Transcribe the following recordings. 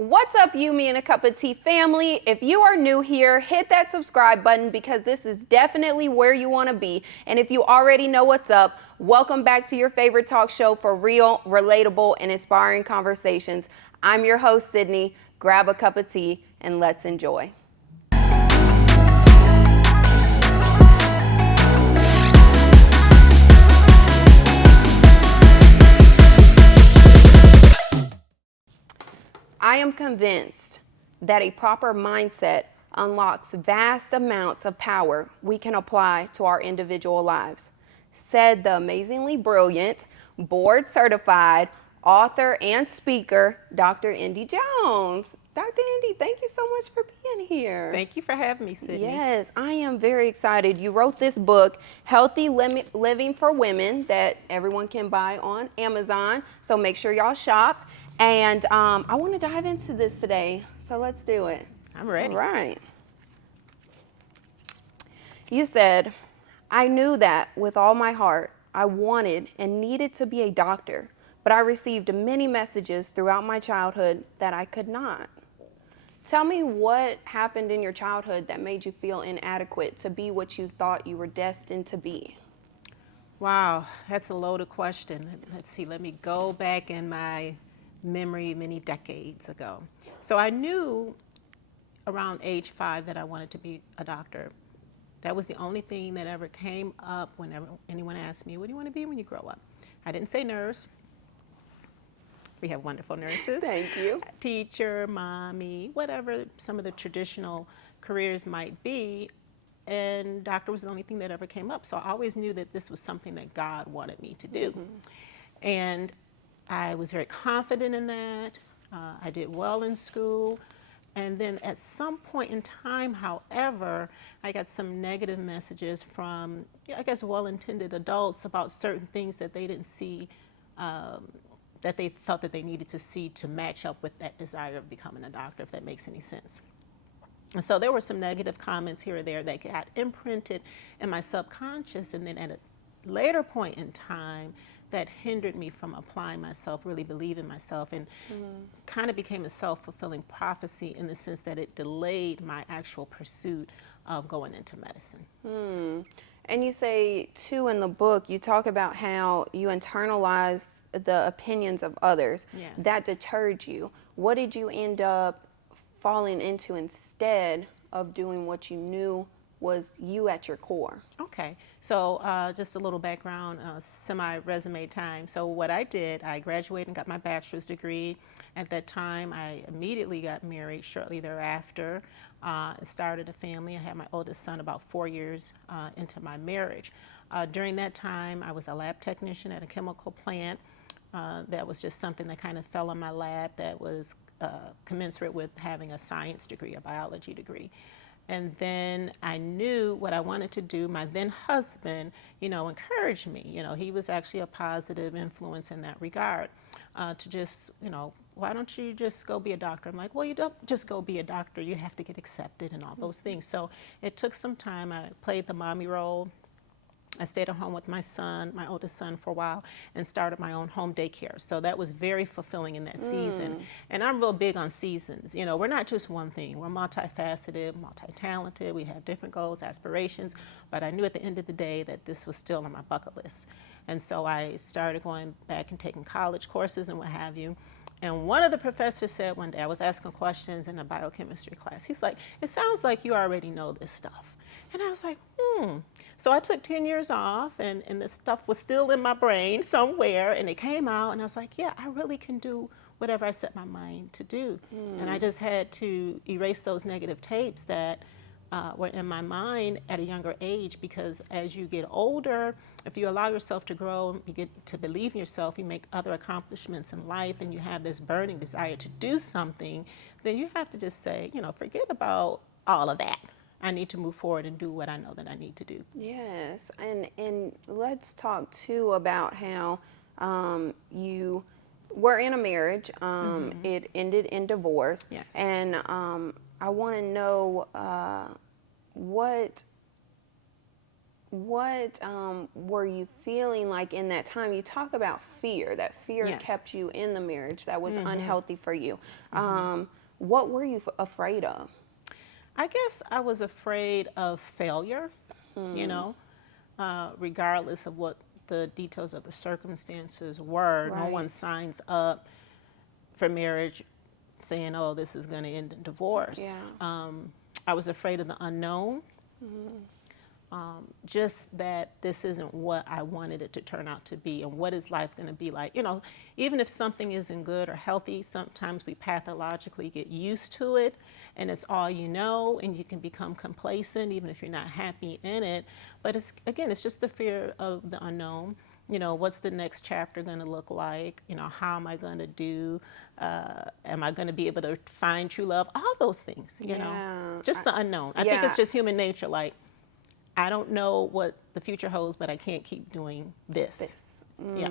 What's up, you, me, and a cup of tea family? If you are new here, hit that subscribe button because this is definitely where you want to be. And if you already know what's up, welcome back to your favorite talk show for real, relatable, and inspiring conversations. I'm your host, Sydney. Grab a cup of tea and let's enjoy. I am convinced that a proper mindset unlocks vast amounts of power we can apply to our individual lives, said the amazingly brilliant, board certified author and speaker, Dr. Indy Jones. Dr. Indy, thank you so much for being here. Thank you for having me, Sydney. Yes, I am very excited. You wrote this book, Healthy Living for Women, that everyone can buy on Amazon. So make sure y'all shop. And I want to dive into this today. So let's do it. I'm ready. All right. You said, I knew that with all my heart, I wanted and needed to be a doctor, but I received many messages throughout my childhood that I could not. Tell me what happened in your childhood that made you feel inadequate to be what you thought you were destined to be. Wow, that's a loaded question. Let's see, let me go back in my memory many decades ago. So I knew around age 5 that I wanted to be a doctor. That was the only thing that ever came up whenever anyone asked me, what do you want to be when you grow up? I didn't say nurse. We have wonderful nurses. Thank you. Teacher, mommy, whatever some of the traditional careers might be. And doctor was the only thing that ever came up. So I always knew that this was something that God wanted me to do. Mm-hmm. And I was very confident in that. I did well in school. And then at some point in time, however, I got some negative messages from, I guess, well-intended adults about certain things that they didn't see, that they felt that they needed to see to match up with that desire of becoming a doctor, if that makes any sense. And so there were some negative comments here or there that got imprinted in my subconscious, and then at a later point in time, that hindered me from applying myself, really believing myself, and kind of became a self-fulfilling prophecy in the sense that it delayed my actual pursuit of going into medicine. And you say, too, in the book, you talk about how you internalized the opinions of others. Yes. That deterred you. What did you end up falling into instead of doing what you knew was you at your core? Okay, so just a little background, semi-resume time. So what I did, I graduated and got my bachelor's degree. At that time, I immediately got married shortly thereafter. Started a family. I had my oldest son about 4 years into my marriage. During that time, I was a lab technician at a chemical plant. That was just something that kind of fell on my lap that was commensurate with having a science degree, a biology degree. And then I knew what I wanted to do. My then husband, encouraged me. He was actually a positive influence in that regard, to just, why don't you just go be a doctor? I'm like, well, you don't just go be a doctor. You have to get accepted and all those things. So it took some time. I played the mommy role. I stayed at home with my son, my oldest son, for a while, and started my own home daycare. So that was very fulfilling in that season. And I'm real big on seasons. We're not just one thing. We're multifaceted, multi-talented. We have different goals, aspirations. But I knew at the end of the day that this was still on my bucket list. And so I started going back and taking college courses and what have you. And one of the professors said one day, I was asking questions in a biochemistry class. He's like, it sounds like you already know this stuff. And I was like, So I took 10 years off, and this stuff was still in my brain somewhere, and it came out, and I was like, yeah, I really can do whatever I set my mind to do. And I just had to erase those negative tapes that were in my mind at a younger age, because as you get older, if you allow yourself to grow, you get to believe in yourself, you make other accomplishments in life, and you have this burning desire to do something, then you have to just say, forget about all of that. I need to move forward and do what I know that I need to do. Yes, and let's talk too about how you were in a marriage. It ended in divorce. Yes. And I want to know what What were you feeling like in that time? You talk about fear, that fear Yes. kept you in the marriage, that was Mm-hmm. unhealthy for you. What were you afraid of? I guess I was afraid of failure, you know, regardless of what the details of the circumstances were. No Right. one signs up for marriage saying, oh, this is going to end in divorce. Yeah. I was afraid of the unknown, just that this isn't what I wanted it to turn out to be, and what is life going to be like. You know, even if something isn't good or healthy, sometimes we pathologically get used to it, and it's all you know, and you can become complacent even if you're not happy in it. But it's, again, it's just the fear of the unknown. You know, what's the next chapter going to look like? You know, how am I going to do? Am I going to be able to find true love? All those things, you know, Yeah. just the unknown. I think Yeah. it's just human nature. Like, I don't know what the future holds, but I can't keep doing this. This. Yeah.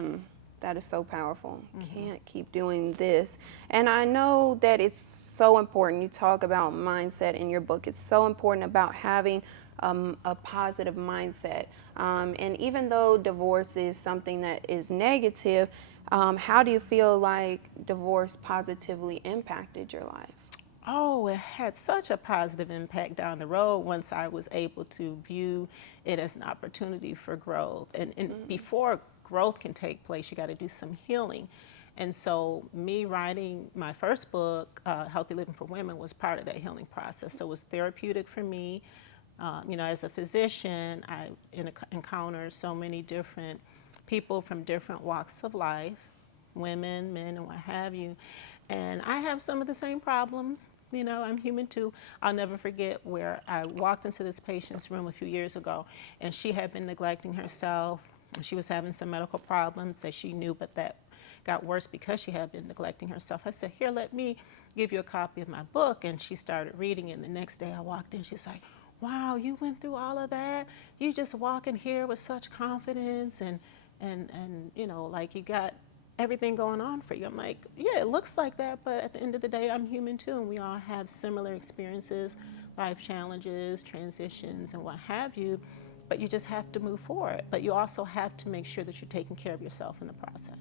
That is so powerful. Can't keep doing this. And I know that it's so important. You talk about mindset in your book. It's so important about having a positive mindset. And even though divorce is something that is negative, how do you feel like divorce positively impacted your life? Oh, it had such a positive impact down the road once I was able to view it as an opportunity for growth. And before growth can take place, you got to do some healing. And so, me writing my first book, Healthy Living for Women, was part of that healing process. So, it was therapeutic for me. You know, as a physician, I encountered so many different people from different walks of life, women, men, and what have you. And I have some of the same problems. You know, I'm human too. I'll never forget where I walked into this patient's room a few years ago, and she had been neglecting herself. She was having some medical problems that she knew, but that got worse because she had been neglecting herself. I said, here, let me give you a copy of my book. And she started reading it. And the next day I walked in, she's like, wow, you went through all of that? You just walk in here with such confidence and you know, like you got everything going on for you. I'm like, yeah, it looks like that, but at the end of the day, I'm human too, and we all have similar experiences, life challenges, transitions, and what have you. But you just have to move forward. But you also have to make sure that you're taking care of yourself in the process.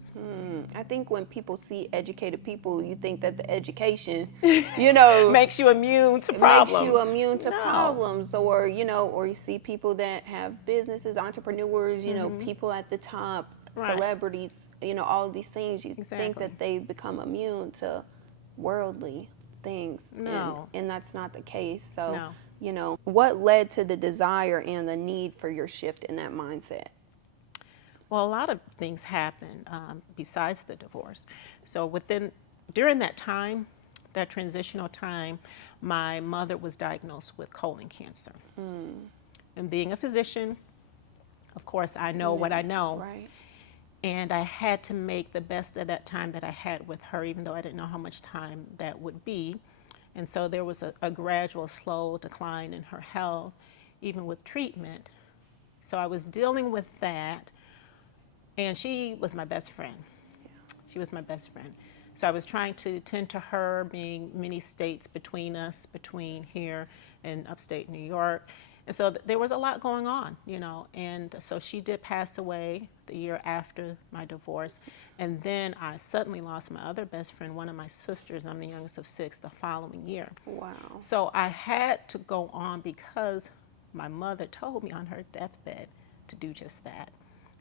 I think when people see educated people, you think that the education, you know, Makes you immune to problems. makes you immune to No. problems, or you know, or you see people that have businesses, entrepreneurs, you know, people at the top, Right. celebrities, you know, all of these things. You think Exactly. that they become immune to worldly things, No. and that's not the case. So, No. you know, what led to the desire and the need for your shift in that mindset? Well, a lot of things happened besides the divorce. So during that time, that transitional time, my mother was diagnosed with colon cancer. And being a physician, of course, I know what I know. Right. And I had to make the best of that time that I had with her, even though I didn't know how much time that would be. And so there was a gradual, slow decline in her health, even with treatment. So I was dealing with that. And she was my best friend. She was my best friend. So I was trying to tend to her, being many states between us, between here and upstate New York. And so there was a lot going on, you know. And so she did pass away the year after my divorce. And then I suddenly lost my other best friend, one of my sisters. I'm the youngest of 6, the following year. Wow. So I had to go on because my mother told me on her deathbed to do just that.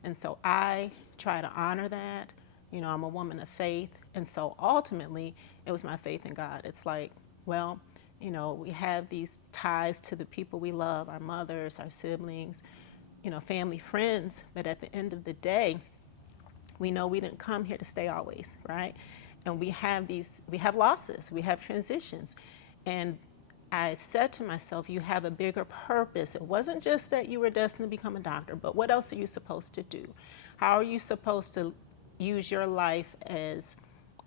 And so I try to honor that. You know, I'm a woman of faith. And so ultimately, it was my faith in God. It's like, well, you know, we have these ties to the people we love, our mothers, our siblings, you know, family, friends. But at the end of the day, we know we didn't come here to stay always, right? And we have losses, we have transitions. And I said to myself, you have a bigger purpose. It wasn't just that you were destined to become a doctor, but what else are you supposed to do? How are you supposed to use your life as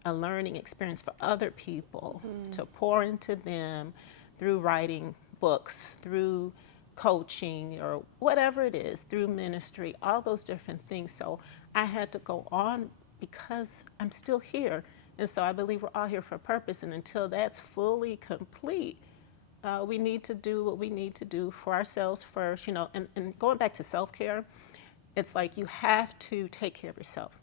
a learning experience for other people, to pour into them through writing books, through coaching, or whatever it is, through ministry, all those different things. So I had to go on because I'm still here. And so I believe we're all here for a purpose. And until that's fully complete, we need to do what we need to do for ourselves first, and going back to self-care, it's like you have to take care of yourself.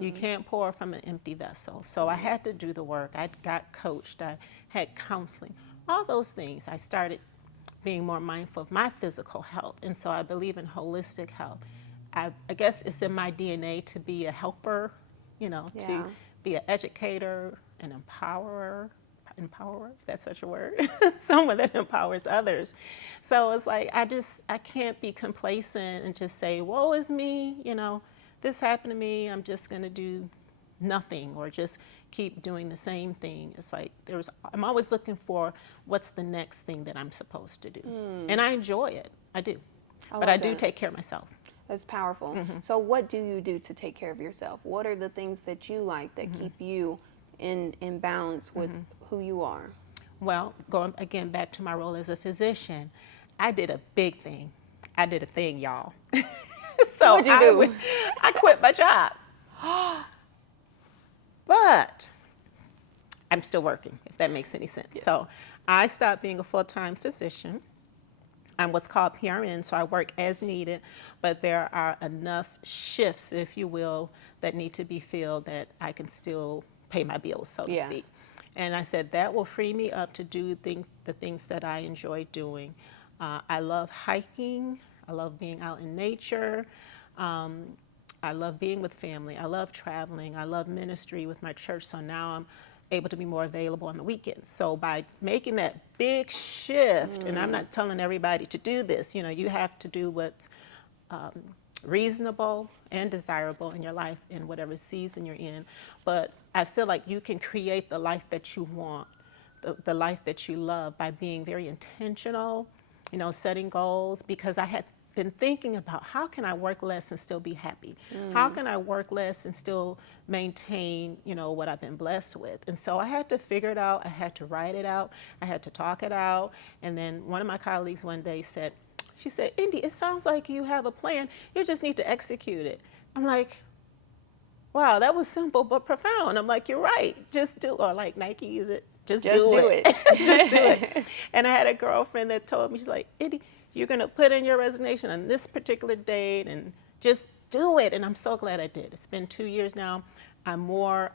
You can't pour from an empty vessel. So I had to do the work. I got coached. I had counseling. All those things. I started being more mindful of my physical health. And so I believe in holistic health. I guess it's in my DNA to be a helper, Yeah. to be an educator, an empowerer, if that's such a word, someone that empowers others. So it's like, I can't be complacent and just say, woe is me, this happened to me, I'm just going to do nothing or just keep doing the same thing. It's like I'm always looking for what's the next thing that I'm supposed to do. And I enjoy it. I do. But I do take care of myself. That's powerful. So what do you do to take care of yourself? What are the things that you like that keep you in balance with who you are? Well, going again back to my role as a physician, I did a big thing. I did a thing, y'all. So What'd you do? I quit my job. But I'm still working, if that makes any sense. Yes. So I stopped being a full-time physician. I'm what's called PRN, so I work as needed, but there are enough shifts, if you will, that need to be filled that I can still pay my bills, so to speak. And I said that will free me up to do the things that I enjoy doing. I love hiking. I love being out in nature. I love being with family. I love traveling. I love ministry with my church. So now I'm able to be more available on the weekends. So by making that big shift, and I'm not telling everybody to do this, you have to do what's reasonable and desirable in your life in whatever season you're in. But I feel like you can create the life that you want, the life that you love by being very intentional, setting goals, because I had been thinking about how can I work less and still be happy? How can I work less and still maintain, what I've been blessed with? And so I had to figure it out. I had to write it out. I had to talk it out. And then one of my colleagues one day said, Indy, it sounds like you have a plan. You just need to execute it. I'm like, wow, that was simple but profound. I'm like, you're right. Just do, or like Nike, is it? Just do it. Just do it. And I had a girlfriend that told me, she's like, Indy, you're going to put in your resignation on this particular date and just do it. And I'm so glad I did. It's been 2 years now. I'm more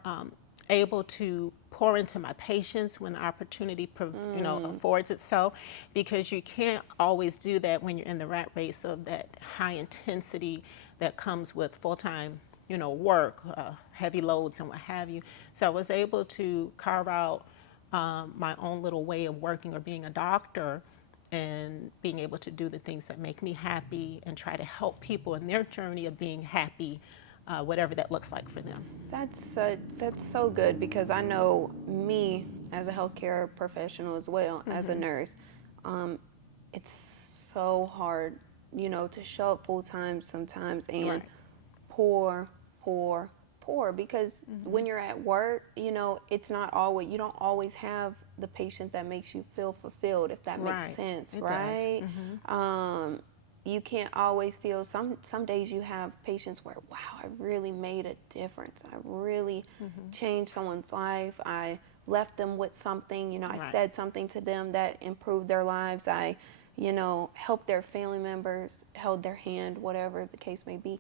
able to pour into my patients when the opportunity affords itself, because you can't always do that when you're in the rat race of that high intensity that comes with full-time work, heavy loads and what have you. So I was able to carve out my own little way of working or being a doctor and being able to do the things that make me happy and try to help people in their journey of being happy, whatever that looks like for them. That's so good, because I know me as a healthcare professional as well, as a nurse, it's so hard, to show up full time sometimes and pour, because when you're at work, it's not always, you don't always have the patient that makes you feel fulfilled, if that makes sense, right? You can't always feel, some days you have patients where, wow, I really made a difference. I really changed someone's life. I left them with something, I said something to them that improved their lives. I, helped their family members, held their hand, whatever the case may be.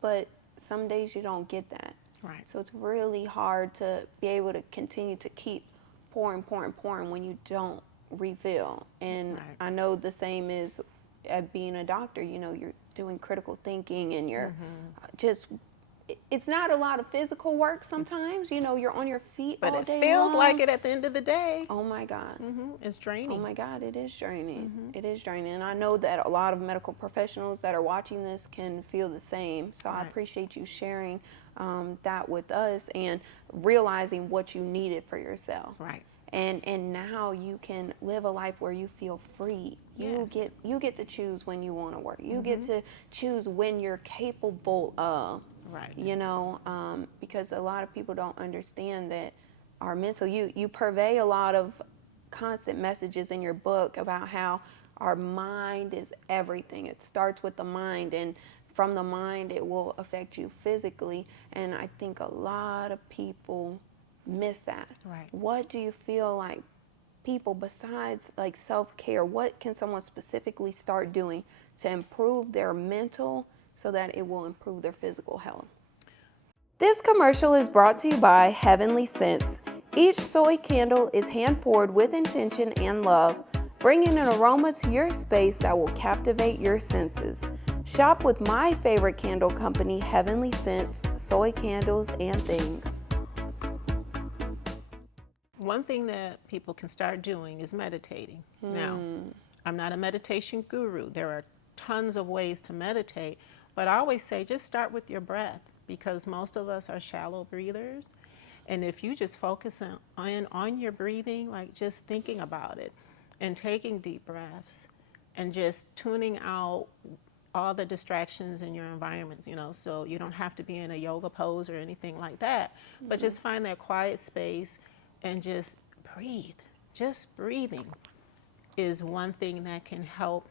But some days you don't get that. Right. So it's really hard to be able to continue to keep pouring when you don't refill. And I know the same is at being a doctor. You're doing critical thinking and you're just, it's not a lot of physical work sometimes. You're on your feet all day long. But it feels like it at the end of the day. Oh my God. It's draining. Oh my God, it is draining. It is draining. And I know that a lot of medical professionals that are watching this can feel the same. So I appreciate you sharing that with us and realizing what you needed for yourself. Right. And now you can live a life where you feel free. You get to choose when you want to work. You get to choose when you're capable of. Right. Because a lot of people don't understand that our mental, you purvey a lot of constant messages in your book about how our mind is everything. It starts with the mind, and from the mind it will affect you physically. And I think a lot of people miss that. Right. What do you feel like people besides like self-care, what can someone specifically start doing to improve their mental so that it will improve their physical health? This commercial is brought to you by Heavenly Scents. Each soy candle is hand poured with intention and love, bringing an aroma to your space that will captivate your senses. Shop with my favorite candle company, Heavenly Scents, soy candles and things. One thing that people can start doing is meditating. Now, I'm not a meditation guru. There are tons of ways to meditate, but I always say just start with your breath, because most of us are shallow breathers. And if you just focus on your breathing, like just thinking about it and taking deep breaths and just tuning out all the distractions in your environment, so you don't have to be in a yoga pose or anything like that, but just find that quiet space and just breathe. Just breathing is one thing that can help.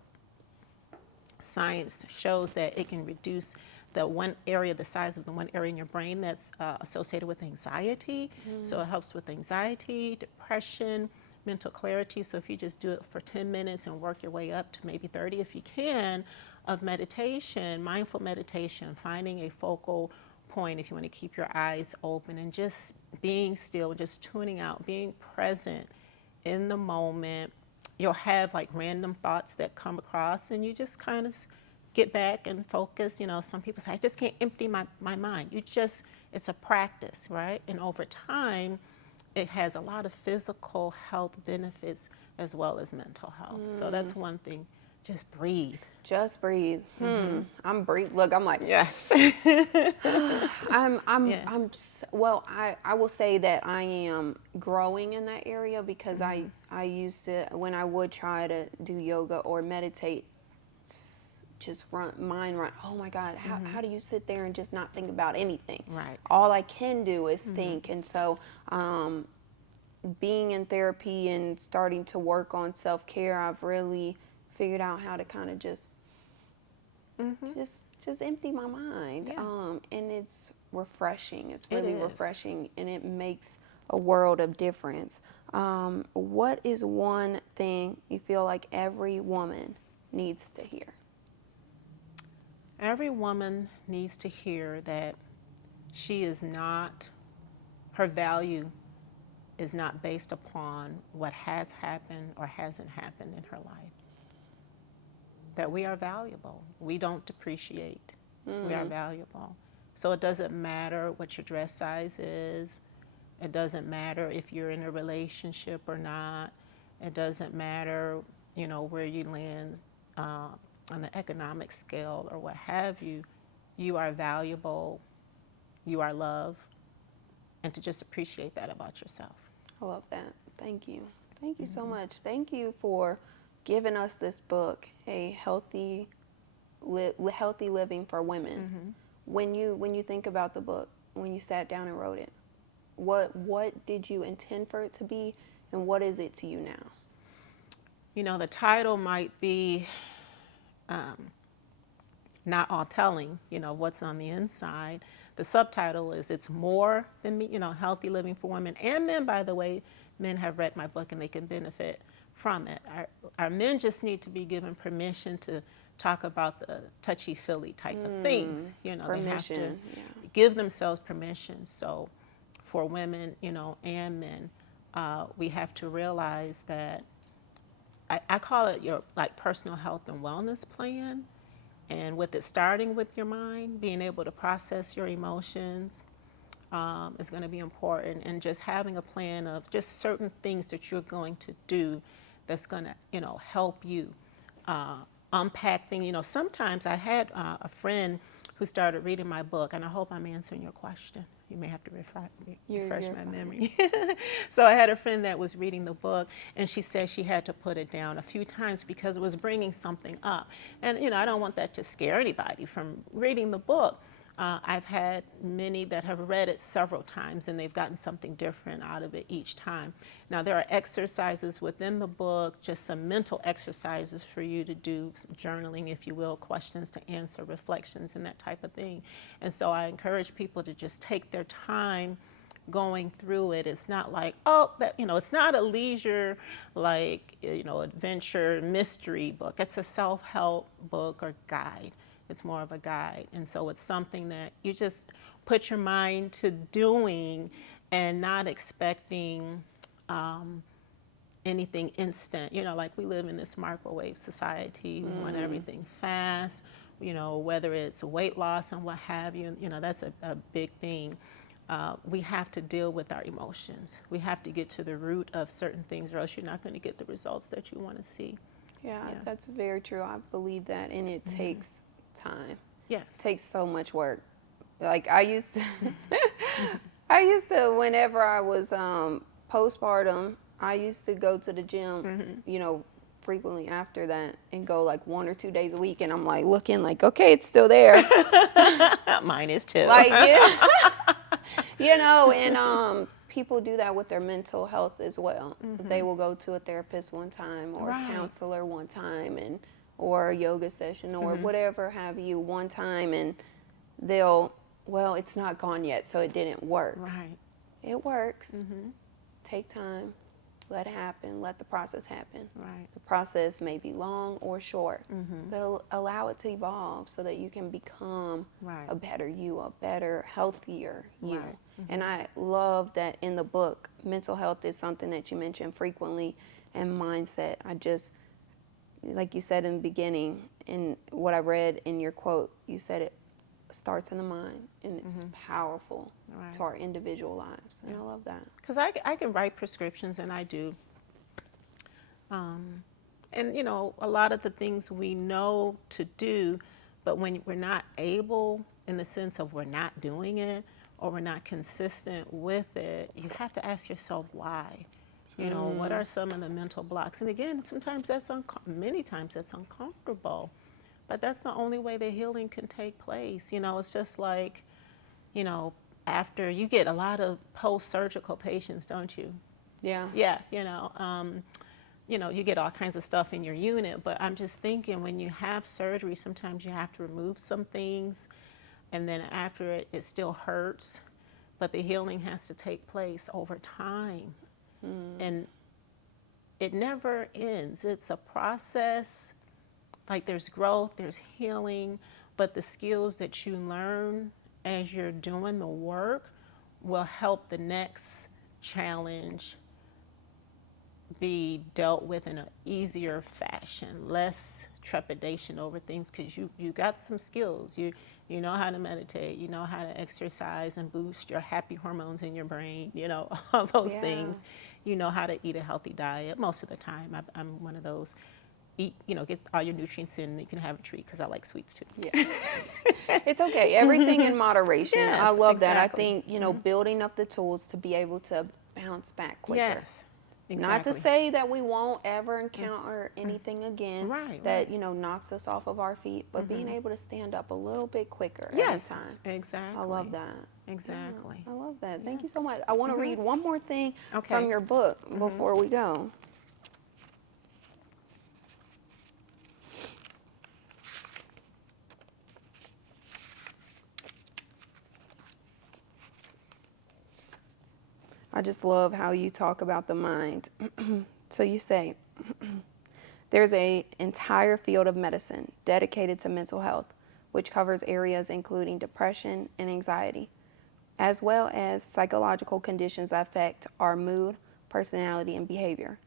Science shows that it can reduce the size of the one area in your brain that's associated with anxiety. So it helps with anxiety, depression, mental clarity. So if you just do it for 10 minutes and work your way up to maybe 30 if you can, of meditation, mindful meditation, finding a focal point if you want to keep your eyes open and just being still, just tuning out, being present in the moment. You'll have like random thoughts that come across and you just kind of get back and focus. Some people say, I just can't empty my mind. It's a practice, right? And over time, it has a lot of physical health benefits as well as mental health. So that's one thing. Just breathe. Just breathe. I'm breathe. Look, I'm like, yes. Well, I will say that I am growing in that area because I used to, when I would try to do yoga or meditate, just mind run. Oh my God, how do you sit there and just not think about anything? Right. All I can do is think. And so being in therapy and starting to work on self-care, I've really figured out how to kind of just empty my mind. And it's refreshing. It's really refreshing, and it makes a world of difference. What is one thing you feel like every woman needs to hear? Every woman needs to hear that her value is not based upon what has happened or hasn't happened in her life. That we are valuable. We don't depreciate. We are valuable. So it doesn't matter what your dress size is. It doesn't matter if you're in a relationship or not. It doesn't matter, where you land on the economic scale or what have you. You are valuable. You are loved. And to just appreciate that about yourself. I love that. Thank you. Thank you so much. Thank you for giving us this book, A Healthy Living for Women. When you think about the book, when you sat down and wrote it, what did you intend for it to be, and what is it to you now? The title might be not all telling, what's on the inside. The subtitle is It's More Than Me, Healthy Living for Women and Men. By the way, men have read my book and they can benefit from it. Our men just need to be given permission to talk about the touchy-feely type of things. They have to give themselves permission. So for women, and men, we have to realize that I call it your personal health and wellness plan. And with it starting with your mind, being able to process your emotions is going to be important. And just having a plan of just certain things that you're going to do that's going to, help you unpack things. Sometimes I had a friend who started reading my book, and I hope I'm answering your question. You may have to refresh my memory. So I had a friend that was reading the book, and she said she had to put it down a few times because it was bringing something up. And, I don't want that to scare anybody from reading the book. I've had many that have read it several times, and they've gotten something different out of it each time. Now, there are exercises within the book, just some mental exercises for you to do, journaling, if you will, questions to answer, reflections, and that type of thing. And so I encourage people to just take their time going through it. It's not like, oh, that, it's not a leisure, like, adventure mystery book. It's a self-help book or guide. It's more of a guide. And so it's something that you just put your mind to doing and not expecting anything instant. Like we live in this microwave society. We want everything fast, whether it's weight loss and what have you. That's a big thing. We have to deal with our emotions. We have to get to the root of certain things, or else you're not going to get the results that you want to see. Yeah, that's very true. I believe that, and it takes time. Yes. It takes so much work. Like I used to, whenever I was postpartum, I used to go to the gym, frequently after that, and go like 1 or 2 days a week, and I'm like looking like, okay, it's still there. Mine is too. Like, and people do that with their mental health as well. They will go to a therapist one time, or a counselor one time, or a yoga session, or whatever have you one time, and well, it's not gone yet, so it didn't work. Right. It works. Take time. Let it happen. Let the process happen. Right. The process may be long or short, but allow it to evolve so that you can become a better you, a better, healthier you. Right. And I love that in the book, mental health is something that you mention frequently, and mindset. Like you said in the beginning, in what I read in your quote, you said it starts in the mind, and it's powerful to our individual lives, and I love that. Because I can write prescriptions, and I do. And, a lot of the things we know to do, but when we're not able, in the sense of we're not doing it, or we're not consistent with it, you have to ask yourself why. What are some of the mental blocks? And again, sometimes many times that's uncomfortable. But that's the only way the healing can take place. It's just like, after you get a lot of post-surgical patients, don't you? Yeah. Yeah, you get all kinds of stuff in your unit, but I'm just thinking when you have surgery, sometimes you have to remove some things, and then after it still hurts, but the healing has to take place over time. And it never ends. It's a process. Like there's growth, there's healing, but the skills that you learn as you're doing the work will help the next challenge be dealt with in an easier fashion, less trepidation over things, because you got some skills. You know how to meditate, you know how to exercise and boost your happy hormones in your brain, all those things. You know how to eat a healthy diet most of the time. I'm one of those. Eat, get all your nutrients in, you can have a treat, because I like sweets too. Yeah. It's okay. Everything in moderation. Yes, I love that. I exactly. think, building up the tools to be able to bounce back quicker. Yes, exactly. Not to say that we won't ever encounter anything again that, knocks us off of our feet, but being able to stand up a little bit quicker every time. Exactly. I love that. Exactly. Yeah, I love that. Thank you so much. I want to read one more thing Okay. from your book before we go. I just love how you talk about the mind. So you say, there's an entire field of medicine dedicated to mental health, which covers areas including depression and anxiety, as well as psychological conditions that affect our mood, personality, and behavior.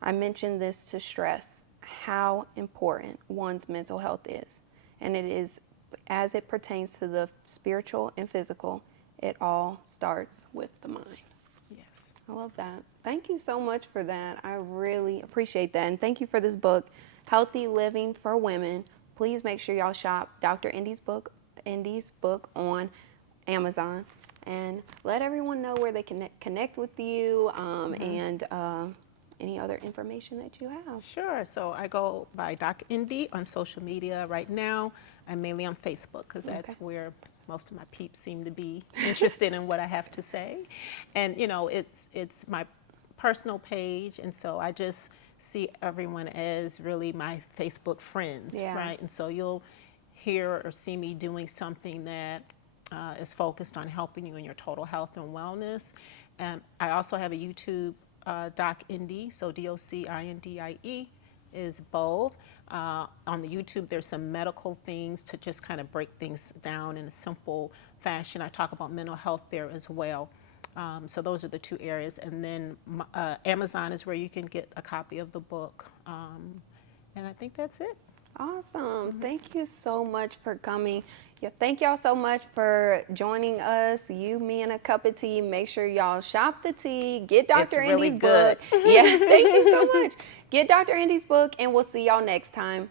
I mention this to stress how important one's mental health is, and it is as it pertains to the spiritual and physical, it all starts with the mind. Yes. I love that. Thank you so much for that. I really appreciate that. And thank you for this book, Healthy Living for Women. Please make sure y'all shop Dr. Indy's book on Amazon. And let everyone know where they can connect with you and any other information that you have. Sure. So I go by Doc Indy on social media right now. I'm mainly on Facebook because that's where most of my peeps seem to be interested in what I have to say. And, it's my personal page, and so I just see everyone as really my Facebook friends, right? And so you'll hear or see me doing something that is focused on helping you in your total health and wellness. And I also have a YouTube Doc Indie, so DOCINDIE is both. On the YouTube, there's some medical things to just kind of break things down in a simple fashion. I talk about mental health there as well. So those are the two areas. And then Amazon is where you can get a copy of the book. And I think that's it. Awesome. Thank you so much for coming. Yeah, thank y'all so much for joining us. You, me, and a cup of tea. Make sure y'all shop the tea. Get Dr. Really Indy's book. Yeah, thank you so much. Get Dr. Indy's book, and we'll see y'all next time.